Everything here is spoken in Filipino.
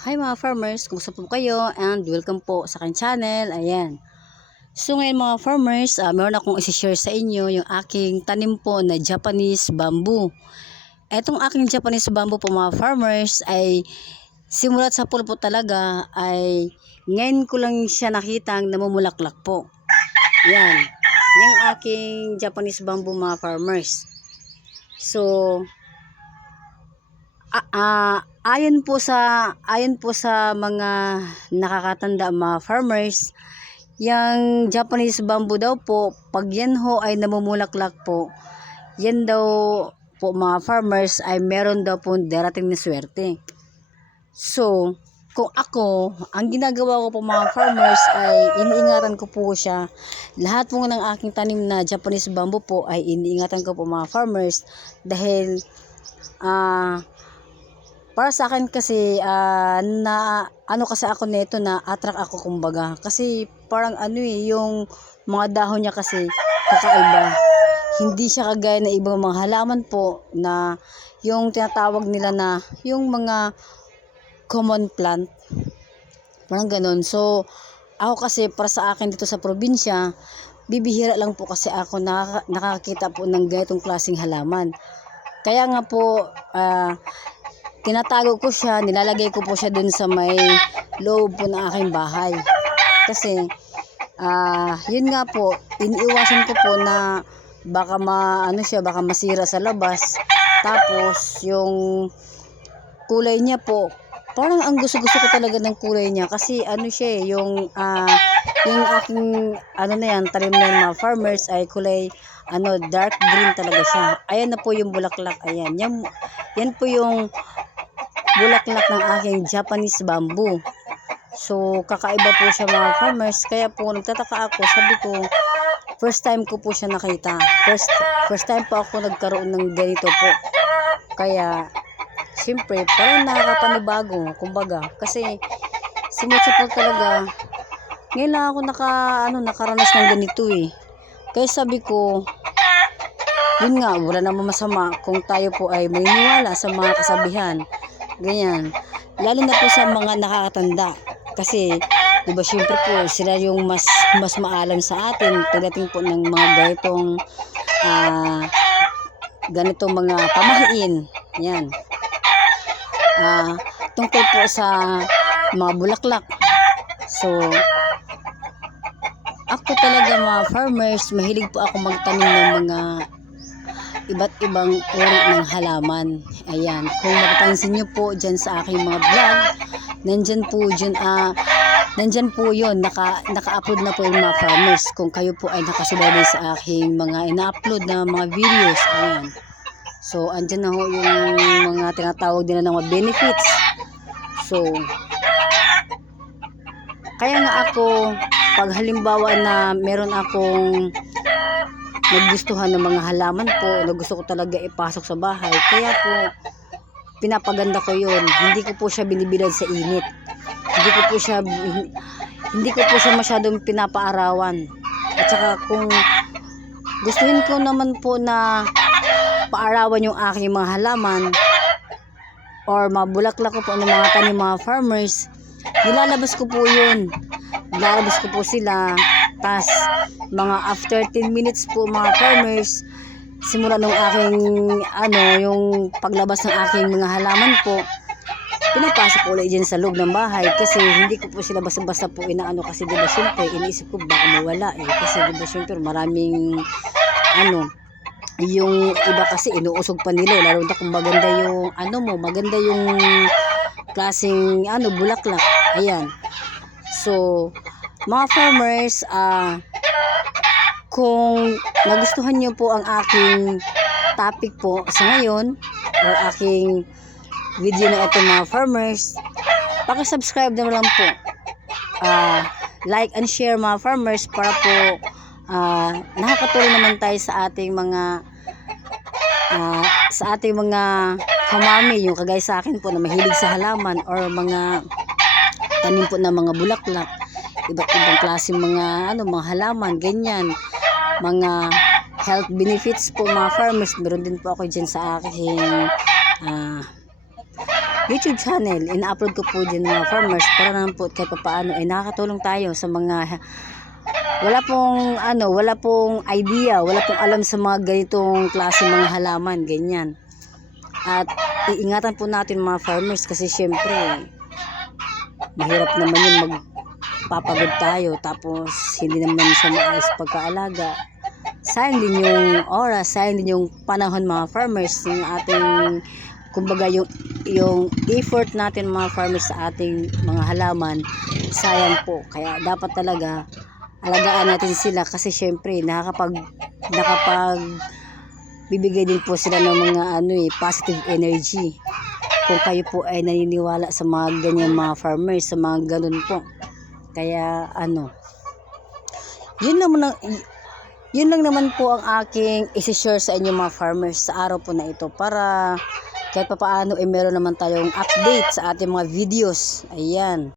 Hi mga farmers, kumusta po kayo and welcome po sa aking channel. Ayan. So ngayon mga farmers, meron akong isi-share sa inyo yung aking tanim po na Japanese bamboo. Etong aking Japanese bamboo po mga farmers ay simulat sa pulpo talaga ay ngayon ko lang siya nakitang namumulaklak po. Yan. Yung aking Japanese bamboo mga farmers. So ayon po sa mga nakakatanda mga farmers, yung Japanese bamboo daw po, pag yan ho ay namumulaklak po, yan daw po mga farmers ay meron daw po darating na swerte. So, kung ako, ang ginagawa ko po mga farmers ay iniingatan ko po siya. Lahat po ng aking tanim na Japanese bamboo po ay iniingatan ko po mga farmers dahil para sa akin kasi na ano kasi ako nito na attract ako kumbaga kasi parang yung mga dahon niya kasi kakaiba, hindi siya kagaya na ibang mga halaman po na yung tinatawag nila na yung mga common plant, parang ganun. So ako kasi para sa akin dito sa probinsya, bibihira lang po kasi ako nakakakita po ng ganitong klaseng halaman, kaya nga po tinatago ko siya, nilalagay ko po siya dun sa may loob po ng aking bahay. Kasi, yun nga po, iniiwasan ko po na baka baka masira sa labas. Tapos, yung kulay niya po, parang ang gusto-gusto ko talaga ng kulay niya. Kasi, yung aking, talim na yung mga farmers ay kulay, dark green talaga siya. Ayan na po yung bulaklak, ayan. Yan po yung bulaklak ng aking Japanese bamboo. So kakaiba po siya mga farmers, kaya po nagtataka ako, sabi ko first time ko po siya nakita, first time po ako nagkaroon ng ganito po, kaya siyempre parang nakakapanibago kumbaga, kasi simula po talaga ngayon lang ako nakaranas ng ganito kaya sabi ko yun nga, wala namang masama kung tayo po ay maniniwala sa mga kasabihan. Ganyan. Lalo na po sa mga nakakatanda. Kasi, di ba syempre po, sila yung mas maalam sa atin pagdating po ng mga ganitong mga pamahiin. Yan. Tungkol po sa mga bulaklak. So, ako talaga mga farmers, mahilig po ako magtanim ng mga iba't ibang uri ng halaman. Ayan, kung mapapansin nyo po dyan sa aking mga vlog, nandyan po yun, naka-upload na po yung mga farmers, kung kayo po ay nakasubaybay sa aking mga ina-upload na mga videos. Ayan, so andyan na ho yung mga tinatawag nila ng mga benefits. So kaya nga ako, pag halimbawa na meron akong naggustuhan ng mga halaman po na gusto ko talaga ipasok sa bahay, kaya po pinapaganda ko yun. Hindi ko po siya binibilad sa init, hindi ko po siya masyadong pinapaarawan. At saka kung gustuhin ko naman po na paarawan yung aking mga halaman or mabulaklak ko po ng mga tanim mga farmers, nilalabas ko po sila. Tas mga after 10 minutes po mga farmers, simula nung aking yung paglabas ng aking mga halaman po, pinapasok ko ulit dyan sa loob ng bahay, kasi hindi ko po sila basta-basta po inaano, kasi diba syempre iniisip ko baka mawala kasi diba syempre maraming yung iba kasi inuusog pa nila, lalo na kung maganda yung maganda yung klaseng bulaklak. Ayan. So mga farmers, kung nagustuhan nyo po ang aking topic po sa ngayon or aking video na ito mga farmers, paki-subscribe na lang po, like and share mga farmers, para po nakakatulong naman tayo sa ating mga kamami, yung kagaya sa akin po na mahilig sa halaman or mga tanim po na mga bulaklak, iba't ibang klase mga halaman, ganyan, mga health benefits po mga farmers. Meron din po ako dyan sa aking YouTube channel. Ina-upload ko po din mga farmers para naman po kahit papaano ay nakakatulong tayo sa mga wala pong idea, wala pong alam sa mga ganitong klase mga halaman, ganyan. At iingatan po natin mga farmers kasi syempre mahirap naman yun, magpapagod tayo tapos hindi naman siya maayos pagkaalaga. Sayang din yung oras, sayang din yung panahon mga farmers, yung ating kumbaga yung effort natin mga farmers sa ating mga halaman, sayang po. Kaya dapat talaga alagaan natin sila kasi syempre nakakapag bibigay din po sila ng mga positive energy. Kung kayo po ay naniniwala sa mga ganyan mga farmers, sa mga ganun po. Kaya yun lang naman po ang aking isi-share sa inyo mga farmers sa araw po na ito para kahit papaano meron naman tayong update sa ating mga videos. Ayan.